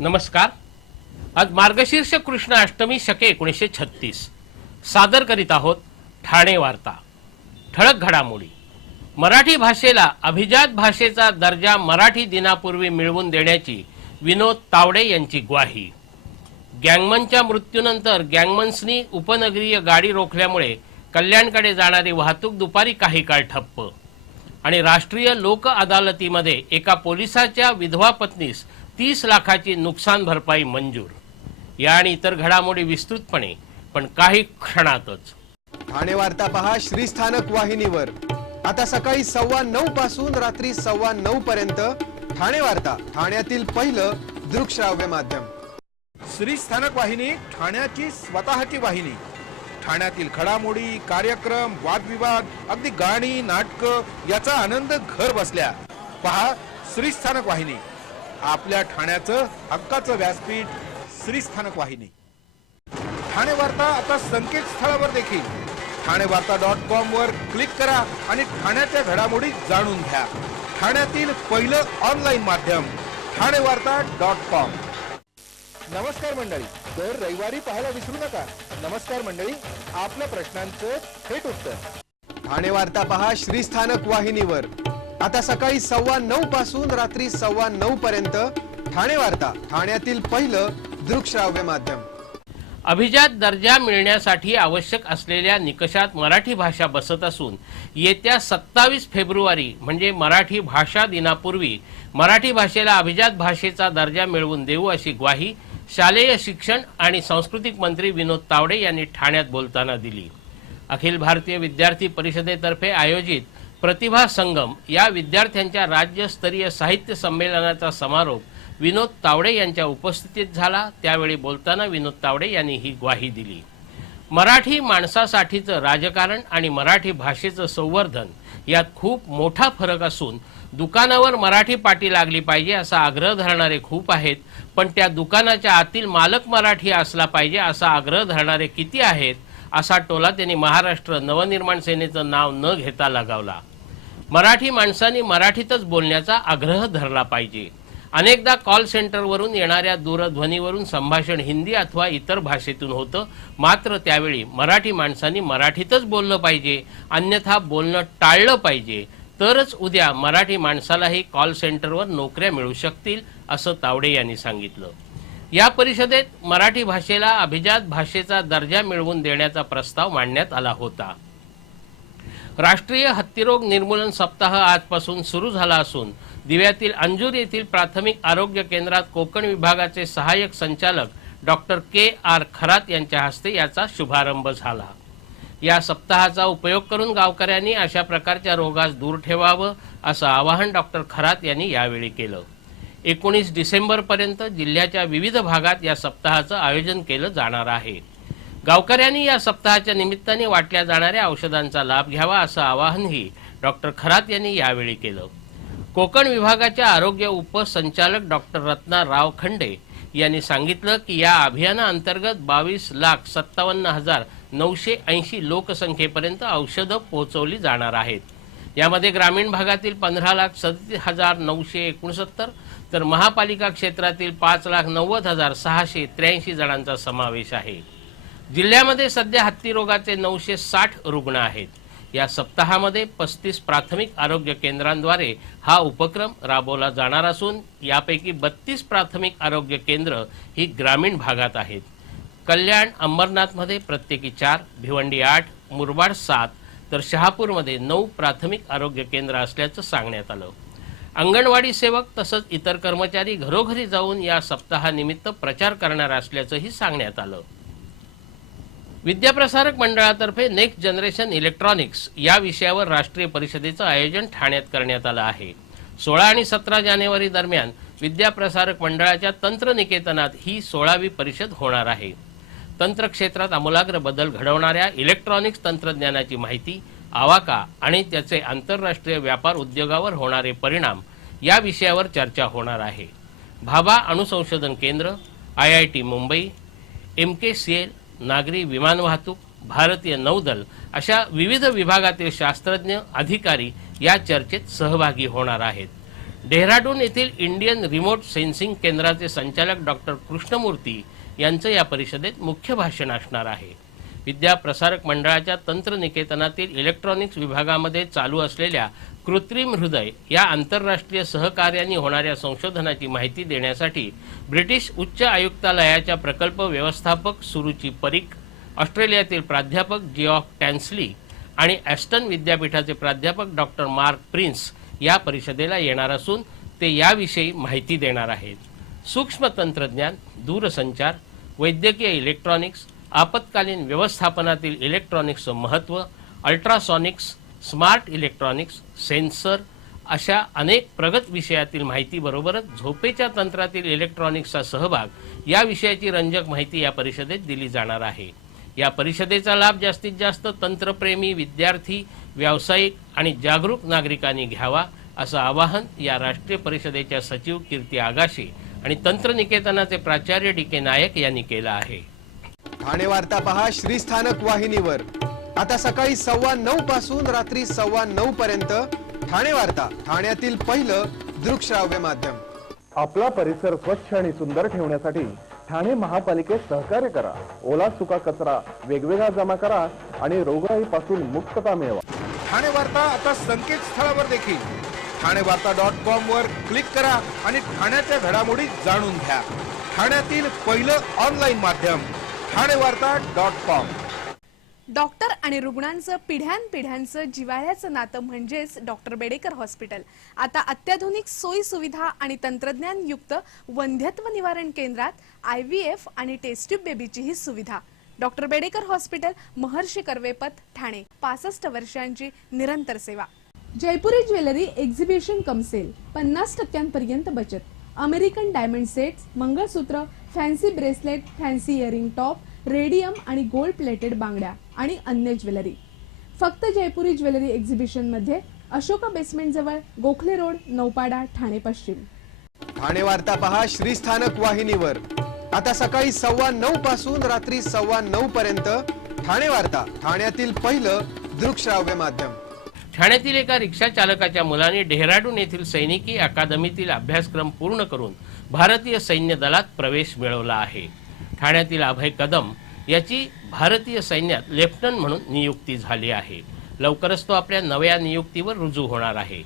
नमस्कार। आज मार्गशीर्ष कृष्ण अष्टमी शके 1936 सादर करीत आहोत ठाणे वार्ता। ठळक घडामोडी। मराठी भाषेला अभिजात भाषेचा दर्जा मराठी दिनापूर्वी मिळवून देण्याची विनोद तावडे यांची ग्वाही। गँगमनच्या मृत्यूनंतर गँगमन्सनी उपनगरीय गाडी रोखल्यामुळे कल्याणकडे जाणारी वाहतूक दुपारी काही काळ ठप्प। आणि राष्ट्रीय लोक अदालतीमध्ये एका पोलिसाच्या विधवा पत्नीस 30 लाखाची नुकसान भरपाई मंजूर। या आणि इतर घडामोडी विस्तृतपणे पण काही क्षणातच। ठाणे वार्ता पहा श्रीस्थानक वाहिनीवर। आता सकाळी 9:15 पासून रात्री 9:15 पर्यंत ठाणे वार्ता, ठाण्यातील पहिलं दृकश्राव्य माध्यम। श्रीस्थानक वाहिनी ठाण्याची स्वतःची वाहिनी। ठाण्यातील घडामोडी, कार्यक्रम, वादविवाद, अगदी गाणी, नाटक याचा आनंद घर बसल्या पहा श्रीस्थानक वाहिनी। आपल्या ठाण्याचं हक्काचं व्यासपीठ श्रीस्थानक वाहिनी। ठाणे वार्ता आता संकेतस्थळावर देखील ठाणेवार्ता.com वर क्लिक करा आणि ठाण्याच्या घडामोडी जाणून घ्या। ठाण्यातील पहिलं ऑनलाईन माध्यम ठाणेवार्ता.com। नमस्कार मंडळी, दर रविवारी पाहायला विसरू नका। नमस्कार मंडळी, आपल्या प्रश्नांचं थेट उत्तर। ठाणे वार्ता पहा श्रीस्थानक वाहिनीवर। आता सकाळी 9:15 पासून रात्री 9:15 पर्यंत ठाणे वार्ता, ठाण्यातील पहिलं दृकश्राव्य माध्यम। अभिजात दर्जा मिळण्यासाठी आवश्यक असलेल्या निकषात मराठी भाषा बसत असून येत्या 27 फेब्रुवारी म्हणजे मराठी भाषा दिनापूर्वी मराठी भाषेला अभिजात भाषेचा दर्जा मिळवून देऊ अशी ग्वाही शालेय शिक्षण आणि सांस्कृतिक मंत्री विनोद तावडे यांनी ठाण्यात बोलताना दिली। अखिल भारतीय विद्यार्थी परिषदेतर्फे आयोजित प्रतिभा संगम या विद्यार्थ्यांच्या राज्यस्तरीय साहित्य संमेलनाचा समारोप विनोद तावडे यांच्या उपस्थितीत झाला। त्यावेळी बोलताना विनोद तावडे यांनी ही ग्वाही दिली। मराठी माणसासाठीचं राजकारण आणि मराठी भाषेचं संवर्धन यात खूप मोठा फरक असून दुकानावर मराठी पाटी लागली पाहिजे असा आग्रह धरणारे खूप आहेत, पण त्या दुकानाच्या आतील मालक मराठी असला पाहिजे असा आग्रह धरणारे किती आहेत असा टोला त्यांनी महाराष्ट्र नवनिर्माण सेनेचं नाव न घेता लगावला। मराठी माणसांनी मराठीतच बोलण्याचा आग्रह धरला पाहिजे। अनेकदा कॉल सेंटरवरून येणाऱ्या दूरध्वनीवरून संभाषण हिंदी अथवा इतर भाषेतून होतं, मात्र त्यावेळी मराठी माणसांनी मराठीतच बोललं पाहिजे, अन्यथा बोलणं टाळलं पाहिजे। तरच उद्या मराठी माणसालाही कॉल सेंटरवर नोकऱ्या मिळू शकतील असं तावडे यांनी सांगितलं। या परिषदेत मराठी भाषेला अभिजात भाषेचा दर्जा मिळवून देण्याचा प्रस्ताव मांडण्यात आला होता। राष्ट्रीय हत्तीरोग निर्मूलन सप्ताह आजपासून सुरू झाला असून दिव्यातील अंजूर येथील प्राथमिक आरोग्य केंद्रात कोकण विभागाचे सहाय्यक संचालक डॉक्टर के.आर. खरात यांच्या हस्ते याचा शुभारंभ झाला। या सप्ताहाचा उपयोग करून गावकऱ्यांनी अशा प्रकारच्या रोगास दूर ठेवावं असं आवाहन डॉक्टर खरात यांनी यावेळी केलं। 19 डिसेंबरपर्यंत जिल्ह्याच्या विविध भागात या सप्ताहाचं आयोजन केलं जाणार आहे। गावकऱ्यांनी या सप्ताहाच्या निमित्ताने वाटल्या जाणाऱ्या औषधांचा लाभ घ्यावा असं आवाहनही डॉक्टर खरात यांनी यावेळी केलं। कोकण विभागाच्या आरोग्य उपसंचालक डॉक्टर रत्ना राव खंडे यांनी सांगितलं की या अभियानाअंतर्गत 22,57,980 लोकसंख्येपर्यंत औषधं पोहोचवली जाणार आहेत। यामध्ये ग्रामीण भागातील 15,37,969 तर महापालिका क्षेत्रातील 5,90,683 जणांचा समावेश आहे। जिल्ह्यामध्ये सध्या हत्ती रोगाचे 960 रुग्ण आहेत। या सप्ताहामध्ये 35 प्राथमिक आरोग्य केंद्रांद्वारे हा उपक्रम राबवला जाणार असून यापैकी 32 प्राथमिक आरोग्य केंद्र ही ग्रामीण भागात आहेत। कल्याण अंबरनाथमध्ये प्रत्येकी 4, भिवंडी 8, मुरबाड 7 तर शहापूरमध्ये 9 प्राथमिक आरोग्य केंद्र असल्याचं सांगण्यात आलं। अंगणवाडी सेवक तसंच इतर कर्मचारी घरोघरी जाऊन या सप्ताहानिमित्त प्रचार करणार असल्याचंही सांगण्यात आलं। विद्याप्रसारक मंडळातर्फे नेक्स्ट जनरेशन इलेक्ट्रॉनिक्स या विषयावर राष्ट्रीय परिषदेचं आयोजन ठाण्यात करण्यात आलं आहे। 16 आणि 17 जानेवारी दरम्यान विद्याप्रसारक मंडळाच्या तंत्रनिकेतनात ही 16वी परिषद होणार आहे। तंत्र क्षेत्रात आमूलाग्र बदल घडवणाऱ्या इलेक्ट्रॉनिक्स तंत्रज्ञानाची माहिती, आवाका आणि त्याचे आंतरराष्ट्रीय व्यापार उद्योगावर होणारे परिणाम या विषयावर चर्चा होणार आहे। भाभा अणुसंशोधन केंद्र, IIT मुंबई, MKCL, नागरी विमान वाहतूक, भारतीय नौदल अशा विविध विभागातील शास्त्रज्ञ अधिकारी या चर्चेत सहभागी होणार आहेत। डेहराडून येथील इंडियन रिमोट सेन्सिंग केंद्राचे संचालक डॉक्टर कृष्णमूर्ती यांचं या परिषदेत मुख्य भाषण असणार आहे. विद्या प्रसारक मंडळाच्या तंत्रनिकेतनातील इलेक्ट्रॉनिक्स विभागामध्ये चालू असलेल्या कृत्रिम हृदय या आंतरराष्ट्रीय सहकार्याने होणाऱ्या संशोधनाची माहिती देण्यासाठी ब्रिटिश उच्च आयुक्तालयाच्या प्रकल्प व्यवस्थापक सुरुची परीख, ऑस्ट्रेलियातील प्राध्यापक जिऑफ टॅन्सली आणि ॲस्टन विद्यापीठाचे प्राध्यापक डॉक्टर मार्क प्रिन्स या परिषदेला येणार असून ते याविषयी माहिती देणार आहेत. सूक्ष्म तंत्रज्ञान, दूरसंचार, वैद्यकीय इलेक्ट्रॉनिक्स, आपत्कालीन व्यवस्थापनातील इलेक्ट्रॉनिक्सचं महत्त्व, अल्ट्रासॉनिक्स, स्मार्ट इलेक्ट्रॉनिक्स, सेन्सर अशा अनेक प्रगत विषयातील माहितीबरोबरच झोपेच्या तंत्रातील इलेक्ट्रॉनिक्सचा सहभाग या विषयाची रंजक माहिती या परिषदेत दिली जाणार आहे. या परिषदेचा लाभ जास्तीत जास्त तंत्रप्रेमी विद्यार्थी, व्यावसायिक आणि जागरूक नागरिकांनी घ्यावा असं आवाहन या राष्ट्रीय परिषदेच्या सचिव कीर्ती आगाशे आणि तंत्रनिकेतनाचे प्राचार्य डी.के. नायक यांनी केलं आहे. ठाणे वार्ता पहा श्रीस्थानक वाहिनीवर. आता सकाळी 9:15 पासून रात्री 9:15 पर्यंत ठाणे वार्ता, ठाण्यातील पहिलं दृकश्राव्य माध्यम. आपला परिसर स्वच्छ आणि सुंदर ठेवण्यासाठी ठाणे महापालिकेत सहकार्य करा. ओला सुका कचरा वेगवेगळा जमा करा आणि रोगराईपासून मुक्तता मिळवा. ठाणे वार्ता आता संकेतस्थळावर देखील ठाणेवार्ता.com वर क्लिक करा आणि ठाण्याच्या घडामोडी जाणून घ्या. ठाण्यातील पहिलं ऑनलाईन माध्यम ठाणेवार्ता.com. डॉक्टर आणि रुग्णांचं पिढ्यानपिढ्यांचं जिव्हाळ्याचं नातं म्हणजेच डॉक्टर बेडेकर हॉस्पिटल. आता अत्याधुनिक सोयी सुविधा आणि तंत्रज्ञान युक्त वंध्यत्व निवारण केंद्रात IVF आणि टेस्ट ट्यूब बेबीची ही सुविधा. डॉक्टर बेडेकर हॉस्पिटल, महर्षी कर्वेपथ, ठाणे. 65 वर्षांची निरंतर सेवा. Jaipuri jewellery exhibition cum sale, 50% बचत. American diamond sets, mangalsutra, fancy bracelet, fancy earring top, radium आणि गोल्ड प्लेटेड बांगड्या आणि अन्य ज्वेलरी फक्त जयपुरी ज्वेलरी एक्झिबिशन मध्ये, अशोका बेसमेंट जवळ, गोखले रोड, नौपाडा, ठाणे पश्चिम. ठाणे वार्ता पहा श्रीस्थानक वाहिनीवर. आता सकाळी 9:15 पासून रात्री 9:15 पर्यंत ठाणे वार्ता, ठाण्यातील पहिलं दृकश्राव्य माध्यम. ठाण्यातील एका रिक्षा चालकाच्या मुलाने डेहराडून येथील सैनिकी अकादमीतील अभ्यासक्रम पूर्ण करून भारतीय सैन्य दलात प्रवेश मिळवला आहे. ठाण्यातील अभय कदम याची भारतीय सैन्यात लेफ्टनंट म्हणून नियुक्ती झाली आहे. लवकरच तो आपल्या नव्या नियुक्तीवर रुजू होणार आहे.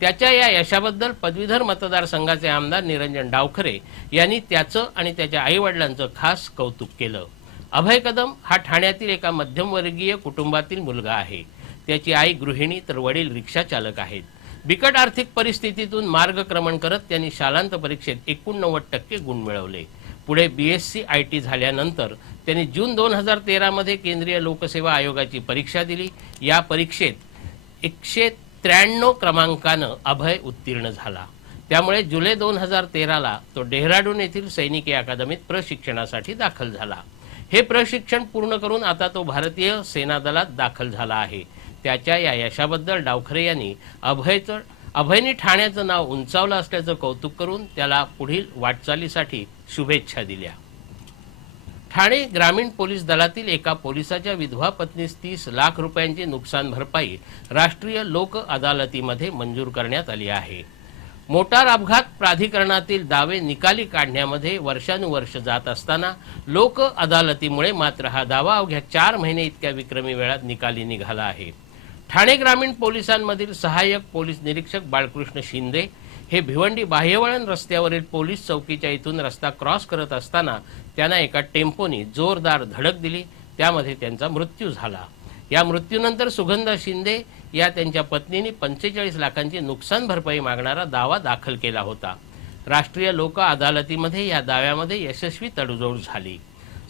त्याच्या या यशाबद्दल पदवीधर मतदारसंघाचे आमदार निरंजन डावखरे यांनी त्याचं आणि त्याच्या आईवडिलांचं खास कौतुक केलं. अभय कदम हा ठाण्यातील एका मध्यमवर्गीय कुटुंबातील मुलगा आहे. त्याची आई गृहिणी तर वडील रिक्षा चालक आहेत. बिकट आर्थिक परिस्थितीतून मार्गक्रमण करत त्यांनी शालांत परीक्षेत 89% गुण मिळवले. पुढे BSc IT झाल्यानंतर त्यांनी जून 2013 मध्ये केंद्रीय लोकसेवा आयोगाची परीक्षा दिली. या परीक्षेत 193 क्रमांकानं अभय उत्तीर्ण झाला. त्यामुळे जुलै 2013ला तो डेहराडून येथील सैनिकी अकादमीत प्रशिक्षणासाठी दाखल झाला. हे प्रशिक्षण पूर्ण करून आता तो भारतीय सेना दलात दाखल झाला आहे. त्याच्या या यशाबद्दल डावखरे यांनी अभयने ठाण्याचं नाव उंचावलं असल्याचं कौतुक करून त्याला पुढील वाटचालीसाठी शुभेच्छा दिल्या. ठाणे ग्रामीण पोलीस दलातील एका पोलिसाच्या विधवा पत्नीस 30 लाख रुपयांची नुकसान भरपाई राष्ट्रीय लोक अदालतीमध्ये मंजूर करण्यात आली आहे. मोटार अपघात प्राधिकरणातील दावे निकाली काढण्यामध्ये वर्षानुवर्ष जात असताना लोक अदालतीमुळे मात्र हा दावा अवघ्या 4 महिने इतक्या विक्रमी वेळात निकाली निघाला आहे. ठाणे ग्रामीण पोलिसांमधील सहाय्यक पोलीस निरीक्षक बाळकृष्ण शिंदे हे भिवंडी बाह्यवळण रस्त्यावरील पोलीस चौकीच्या इथून रस्ता क्रॉस करत असताना त्यांना एका टेम्पोनी जोरदार धडक दिली. त्यामध्ये त्यांचा मृत्यू झाला. या मृत्यूनंतर सुगंधा शिंदे या त्यांच्या पत्नीने 45 लाखांची नुकसान भरपाई मागणारा दावा दाखल केला होता. राष्ट्रीय लोक अदालतीमध्ये या दाव्यामध्ये यशस्वी तडजोड झाली.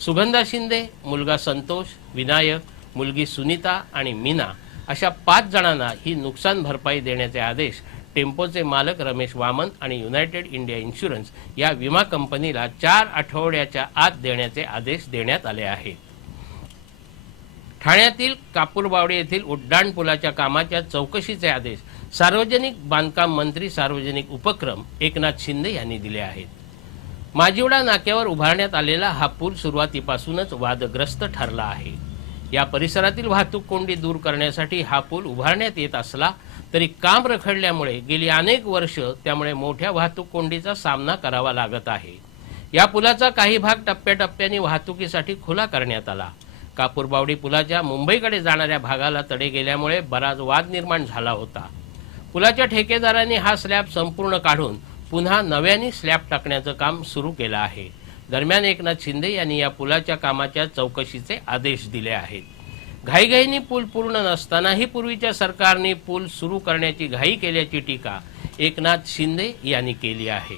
सुगंधा शिंदे, मुलगा संतोष, विनायक, मुलगी सुनीता आणि मीना अशा 5 जणांना ही नुकसान भरपाई देण्याचे आदेश टेम्पोचे मालक रमेश वामन आणि युनायटेड इंडिया इन्शुरन्स या विमा कंपनीला 4 आठवड्याच्या आत देण्याचे आदेश देण्यात आले आहेत. ठाण्यातील कापूरबावडे येथील उड्डाणपुलाच्या कामाच्या चौकशीचे आदेश सार्वजनिक बांधकाम मंत्री सार्वजनिक उपक्रम एकनाथ शिंदे यांनी दिले आहेत. माजिवडा नाक्यावर उभारण्यात आलेला हा पूल सुरुवातीपासूनच वादग्रस्त ठरला आहे. या परिसरातील वाहतूक कोंडी दूर करण्यासाठी हा पूल उभारण्यात येत असला तरी काम रखडल्यामुळे गेली अनेक वर्ष त्यामुळे मोठ्या वाहतूक कोंडीचा सामना करावा लागत आहे। या पुलाचा काही भाग टप्प्याटप्प्याने वाहतुकीसाठी खुला करण्यात आला। कापूरबावडी पुलाच्या मुंबईकडे जाणाऱ्या भागाला तडे गेल्यामुळे बराच वाद निर्माण झाला होता। पुलाच्या ठेकेदारांनी हा स्लॅब संपूर्ण काढून पुन्हा नव्याने स्लॅब टाकण्याचं काम सुरू केलं आहे। दरम्यान एकनाथ शिंदे यांनी या पुलाच्या कामाच्या चौकशीचे आदेश दिले आहेत। घाईघाईने पूल पूर्ण नसतानाही पूर्वीच्या सरकारने पूल सुरू करण्याची घाई केल्याची टीका एकनाथ शिंदे यांनी केली आहे।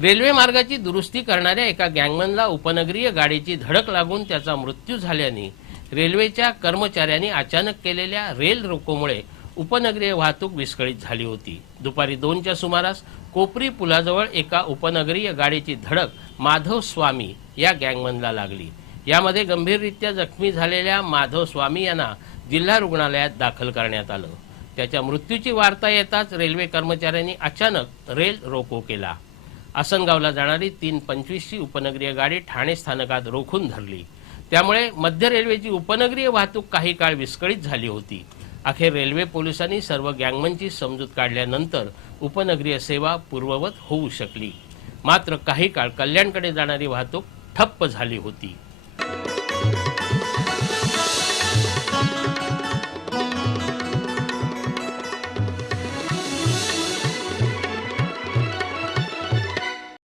रेल्वे मार्गाची दुरुस्ती करणाऱ्या एका गँगमनला उपनगरीय गाडीची धडक लागून त्याचा मृत्यू झाल्याने रेल्वेच्या कर्मचाऱ्यांनी अचानक केलेल्या रेल रोकोमुळे उपनगरीय वाहतूक विस्कळीत झाली होती। दुपारी 2च्या सुमारास कोपरी पुलाजवळ एका उपनगरीय गाडीची धडक माधव स्वामी या गँगमनला लागली। यामध्ये गंभीररित्या जखमी झालेल्या माधव स्वामी यांना जिल्हा रुग्णालयात दाखल करण्यात आलं। त्याच्या मृत्यूची वार्ता येताच रेल्वे कर्मचाऱ्यांनी अचानक रेल रोको केला। आसनगावला जाणारी 3:25ची उपनगरीय गाडी ठाणे स्थानकात रोखून धरली। त्यामुळे मध्य रेल्वेची उपनगरीय वाहतूक काही काळ विस्कळीत झाली होती। अखेर रेल्वे पोलिसांनी सर्व गँगमनची समजूत काढल्यानंतर उपनगरीय सेवा पूर्ववत होऊ शकली। मात्र काही काळ कल्याणकडे जाणारी वाहतूक ठप्प झाली होती।